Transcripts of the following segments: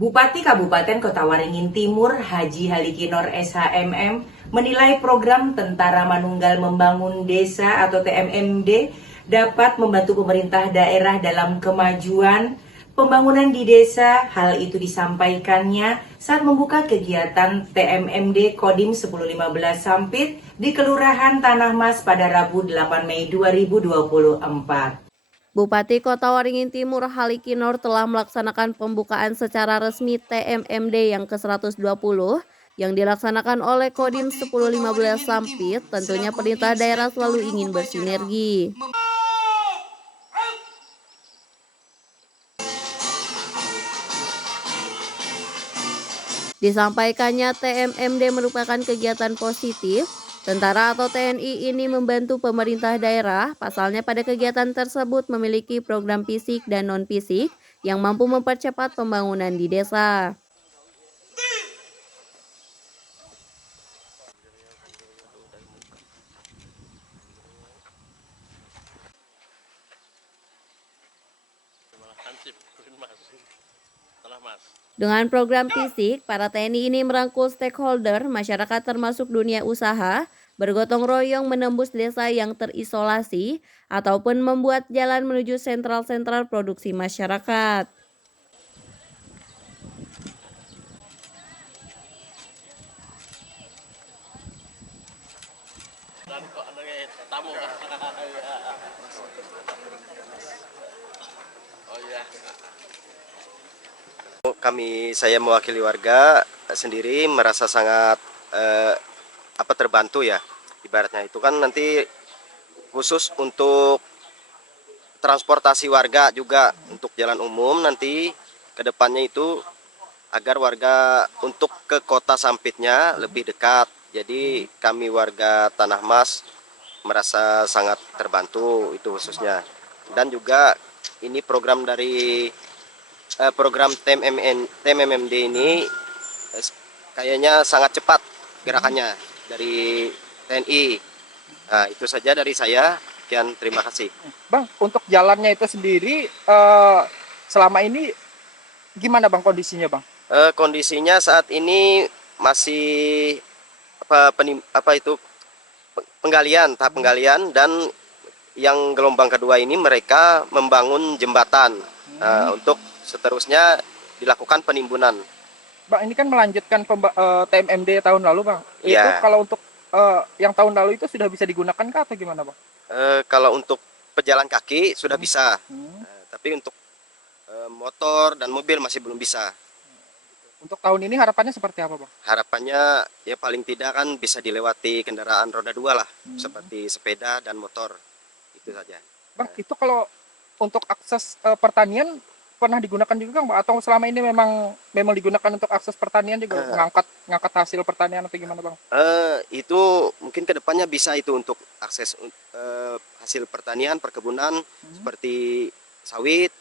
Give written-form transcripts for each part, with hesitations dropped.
Bupati Kabupaten Kota Waringin Timur Haji Halikinor SHMM menilai program Tentara Manunggal Membangun Desa atau TMMD dapat membantu pemerintah daerah dalam kemajuan pembangunan di desa. Hal itu disampaikannya saat membuka kegiatan TMMD Kodim 1015 Sampit di Kelurahan Tanah Mas pada Rabu 8 Mei 2024. Bupati Kota Waringin Timur Halikinor telah melaksanakan pembukaan secara resmi TMMD yang ke-120 yang dilaksanakan oleh Kodim 1015 Sampit. Tentunya pemerintah daerah selalu ingin bersinergi. Disampaikannya TMMD merupakan kegiatan positif. Tentara atau TNI ini membantu pemerintah daerah. Pasalnya pada kegiatan tersebut memiliki program fisik dan non-fisik yang mampu mempercepat pembangunan di desa. Dengan program fisik, para TNI ini merangkul stakeholder masyarakat termasuk dunia usaha, bergotong royong menembus desa yang terisolasi, ataupun membuat jalan menuju sentral-sentral produksi masyarakat. Saya mewakili warga sendiri merasa sangat terbantu ya. Ibaratnya itu kan nanti khusus untuk transportasi warga juga untuk jalan umum nanti ke depannya itu agar warga untuk ke kota Sampitnya lebih dekat. Jadi kami warga Tanah Mas merasa sangat terbantu itu khususnya. Dan juga ini program dari program TMMD ini kayaknya sangat cepat gerakannya dari TNI. Nah, itu saja dari saya. Sekian, terima kasih. Bang, untuk jalannya itu sendiri selama ini gimana Bang kondisinya Bang? Kondisinya saat ini masih tahap penggalian, dan yang gelombang kedua ini mereka membangun jembatan. Untuk seterusnya dilakukan penimbunan. Bang, ini kan melanjutkan TMMD tahun lalu Bang. Ya. Itu kalau untuk yang tahun lalu itu sudah bisa digunakan kah atau gimana Bang? Kalau untuk pejalan kaki sudah bisa, tapi untuk motor dan mobil masih belum bisa. Untuk tahun ini harapannya seperti apa Bang? Harapannya ya paling tidak kan bisa dilewati kendaraan roda 2 lah, seperti sepeda dan motor, itu saja. Bang, itu kalau untuk akses pertanian pernah digunakan juga Bang? Atau selama ini memang digunakan untuk akses pertanian juga, ngangkat hasil pertanian atau gimana Bang? Itu mungkin kedepannya bisa itu untuk akses hasil pertanian, perkebunan, seperti sawit,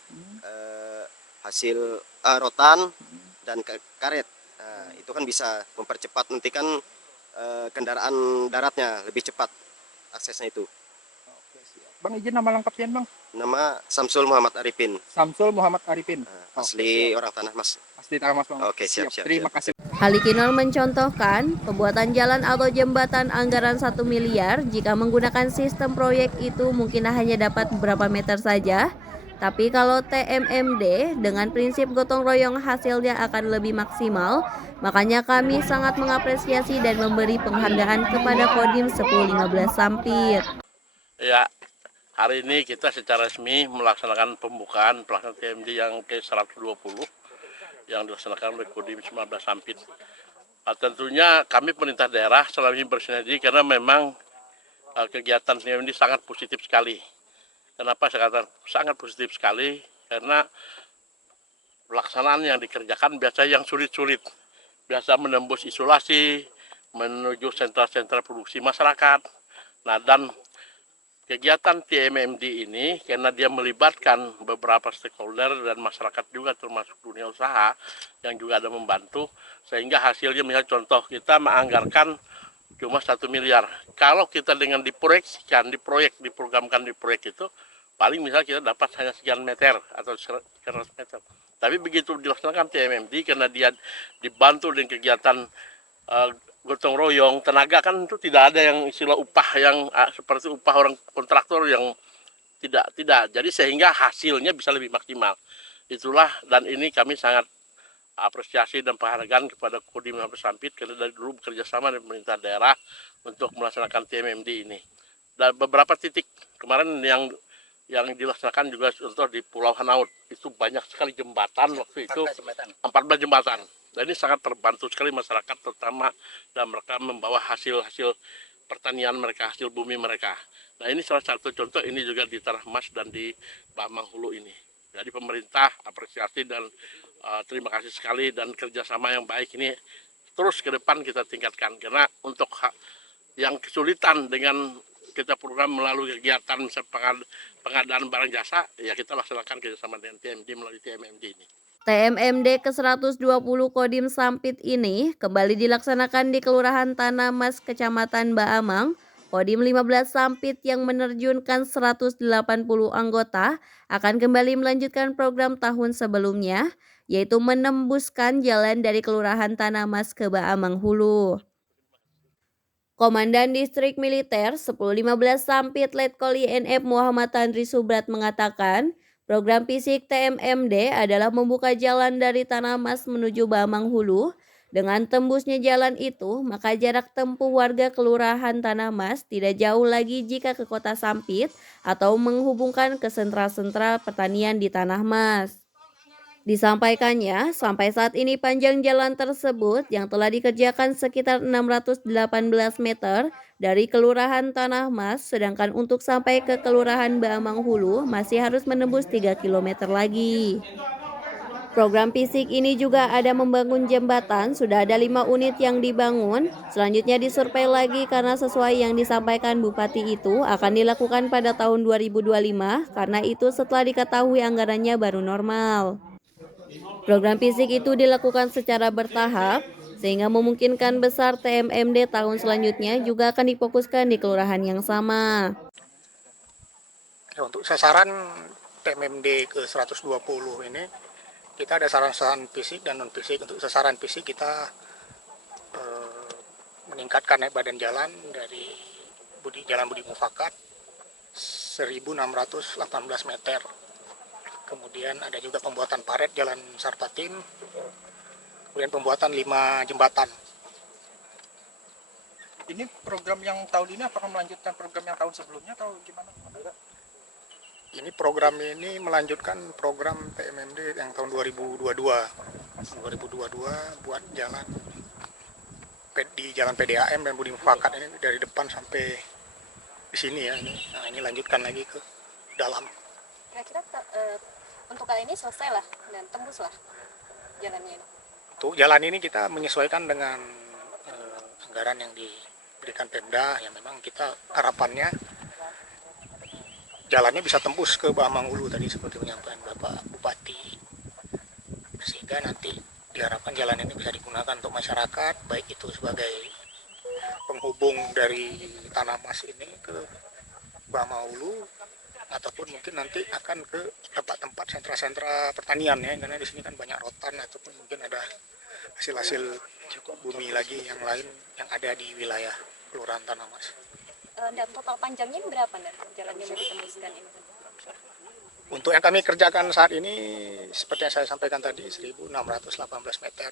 hasil rotan, dan karet. Itu kan bisa mempercepat, nanti kan kendaraan daratnya lebih cepat aksesnya itu. Bang, izin nama lengkapnya Bang? Nama Samsul Muhammad Arifin. Samsul Muhammad Arifin. Asli orang Tanah Mas. Asli Tanah Mas Bang. Oke, siap. Terima kasih. Halikinor mencontohkan pembuatan jalan atau jembatan anggaran 1 miliar jika menggunakan sistem proyek itu mungkin hanya dapat beberapa meter saja. Tapi kalau TMMD dengan prinsip gotong royong hasilnya akan lebih maksimal. Makanya kami sangat mengapresiasi dan memberi penghargaan kepada Kodim 1015 Sampit. Ya, hari ini kita secara resmi melaksanakan pembukaan pelaksanaan TMMD yang ke-120 yang dilaksanakan oleh Kodim 19 Sampit. Tentunya kami pemerintah daerah selalu bersinergi karena memang kegiatan TMMD sangat positif sekali. Kenapa saya katakan sangat positif sekali? Karena pelaksanaan yang dikerjakan biasa yang sulit-sulit. Biasa menembus isolasi, menuju sentra-sentra produksi masyarakat. Nah, dan kegiatan TMMD ini karena dia melibatkan beberapa stakeholder dan masyarakat juga termasuk dunia usaha yang juga ada membantu, sehingga hasilnya misalnya contoh kita menganggarkan cuma 1 miliar. Kalau kita dengan diproyeksikan, diprogramkan di proyek itu paling misalnya kita dapat hanya sekian meter atau 100 meter. Tapi begitu dilaksanakan TMMD, karena dia dibantu dengan kegiatan gotong royong, tenaga kan itu tidak ada yang istilah upah yang seperti upah orang kontraktor yang tidak. Jadi sehingga hasilnya bisa lebih maksimal. Itulah, dan ini kami sangat apresiasi dan penghargaan kepada Kodim 15 Sampit karena dari dulu bekerja sama dengan pemerintah daerah untuk melaksanakan TMMD ini. Dan beberapa titik kemarin yang dilaksanakan juga contoh di Pulau Hanaut itu banyak sekali jembatan waktu itu 14 jembatan. Dan ini sangat terbantu sekali masyarakat, terutama dan mereka membawa hasil pertanian mereka, hasil bumi mereka. Nah, ini salah satu contoh, ini juga di Tanah Mas dan di Bamang Hulu ini. Jadi pemerintah apresiasi dan terima kasih sekali, dan kerjasama yang baik ini terus ke depan kita tingkatkan, karena untuk yang kesulitan dengan kita program melalui kegiatan misalnya pengadaan barang jasa, ya kita laksanakan kerjasama dengan TMD melalui TMMD ini. TMMD ke-120 Kodim Sampit ini kembali dilaksanakan di Kelurahan Tanah Mas, Kecamatan Baamang. Kodim 15 Sampit yang menerjunkan 180 anggota akan kembali melanjutkan program tahun sebelumnya, yaitu menembuskan jalan dari Kelurahan Tanah Mas ke Baamang Hulu. Komandan Distrik Militer 1015 Sampit Letkol INF Muhammad Tandri Subrat mengatakan, program fisik TMMD adalah membuka jalan dari Tanah Mas menuju Bamang Hulu. Dengan tembusnya jalan itu, maka jarak tempuh warga Kelurahan Tanah Mas tidak jauh lagi jika ke Kota Sampit atau menghubungkan ke sentra-sentra pertanian di Tanah Mas. Disampaikannya, sampai saat ini panjang jalan tersebut yang telah dikerjakan sekitar 618 meter dari Kelurahan Tanah Mas, sedangkan untuk sampai ke Kelurahan Baamang Hulu masih harus menembus 3 km lagi. Program fisik ini juga ada membangun jembatan, sudah ada 5 unit yang dibangun. Selanjutnya disurvei lagi karena sesuai yang disampaikan Bupati itu akan dilakukan pada tahun 2025, karena itu setelah diketahui anggarannya baru normal. Program fisik itu dilakukan secara bertahap, sehingga memungkinkan besar TMMD tahun selanjutnya juga akan difokuskan di kelurahan yang sama. Ya, untuk sasaran TMMD ke 120 ini, kita ada sasaran fisik dan non-fisik. Untuk sasaran fisik kita meningkatkan badan jalan dari Jalan Budi Mufakat 1.618 meter. Kemudian ada juga pembuatan paret Jalan Sarpatim, kemudian pembuatan 5 jembatan. Ini program yang tahun ini apakah melanjutkan program yang tahun sebelumnya atau gimana? Ini program ini melanjutkan program TMMD yang tahun 2022. 2022 buat jalan di Jalan PDAM dan Budi Mufakat ini dari depan sampai di sini ya. Nah, ini lanjutkan lagi ke dalam. Kira-kira untuk kali ini selesai lah dan tembus lah jalannya ini. Untuk jalan ini kita menyesuaikan dengan anggaran yang diberikan Pemda. Ya memang kita harapannya jalannya bisa tembus ke Bamang Hulu tadi seperti penyampaian Bapak Bupati. Sehingga nanti diharapkan jalan ini bisa digunakan untuk masyarakat, baik itu sebagai penghubung dari Tanah Mas ini ke Bamang Hulu, ataupun mungkin nanti akan ke tempat-tempat sentra-sentra pertanian ya, karena di sini kan banyak rotan ataupun mungkin ada hasil-hasil bumi lagi yang lain yang ada di wilayah Kelurahan Tanah Mas. Dan total panjangnya berapa nih jalannya yang ditembuskan ini? Untuk yang kami kerjakan saat ini seperti yang saya sampaikan tadi 1.618 meter.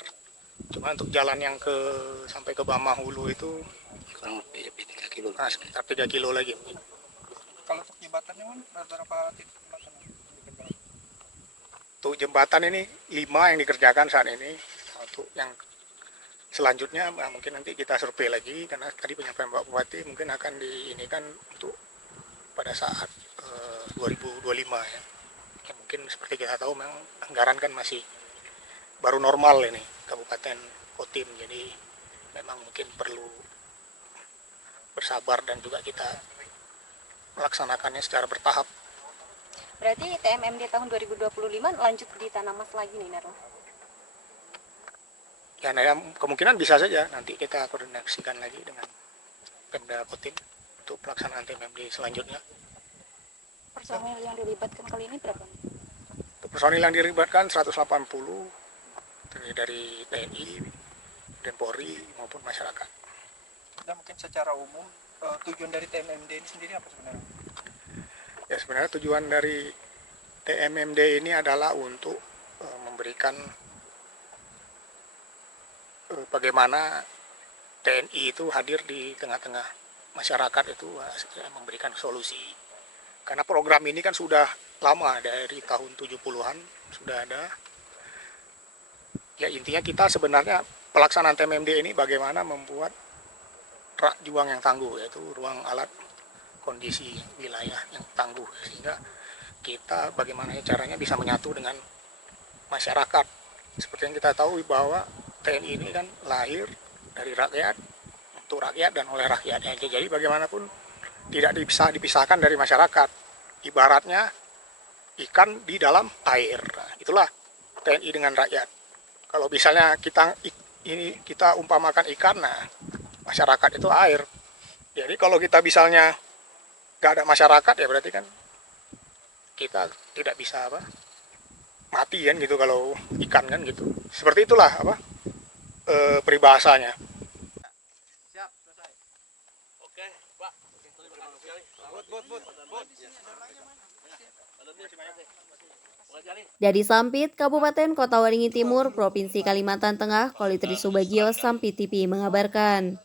Cuma untuk jalan yang sampai ke Bamang Hulu itu kurang lebih 3 kilo. Nah, sekitar 3 kilo lagi mungkin. Kalau untuk jembatannya berapa titik jembatan? Untuk jembatan ini 5 yang dikerjakan saat ini. Untuk yang selanjutnya mungkin nanti kita survei lagi, karena tadi penyampaian Pak Bupati mungkin akan diinikan untuk pada saat 2025 ya. Ya mungkin seperti kita tahu memang anggaran kan masih baru normal ini Kabupaten Kotim, jadi memang mungkin perlu bersabar dan juga kita melaksanakannya secara bertahap. Berarti TMMD tahun 2025 lanjut di Tanah Mas lagi nih, Naro? Ya, nah, kemungkinan bisa saja nanti kita koordinasikan lagi dengan Pemda Kotim untuk pelaksanaan TMMD selanjutnya. Personil yang dilibatkan kali ini berapa? Untuk personil yang dilibatkan 180 terdiri dari TNI, dan Polri maupun masyarakat. Dan mungkin secara umum tujuan dari TMMD ini sendiri apa sebenarnya? Ya sebenarnya tujuan dari TMMD ini adalah untuk memberikan bagaimana TNI itu hadir di tengah-tengah masyarakat itu memberikan solusi. Karena program ini kan sudah lama, dari tahun 70-an sudah ada. Ya intinya kita sebenarnya pelaksanaan TMMD ini bagaimana membuat rak juang yang tangguh, yaitu ruang alat kondisi wilayah yang tangguh, sehingga kita bagaimana caranya bisa menyatu dengan masyarakat. Seperti yang kita tahu bahwa TNI ini kan lahir dari rakyat, untuk rakyat dan oleh rakyat. Jadi bagaimanapun tidak bisa dipisahkan dari masyarakat. Ibaratnya ikan di dalam air. Nah, itulah TNI dengan rakyat. Kalau misalnya kita umpamakan ikan, nah masyarakat itu air. Jadi kalau kita misalnya nggak ada masyarakat, ya berarti kan kita tidak bisa mati kan gitu kalau ikan kan gitu. Seperti itulah peribahasanya. Siap, selesai. Oke, Pak. Terima kasih. Dari Sampit, Kabupaten Kota Waringin Timur, Provinsi Kalimantan Tengah, Kolitri Subagio, Sampit TV mengabarkan.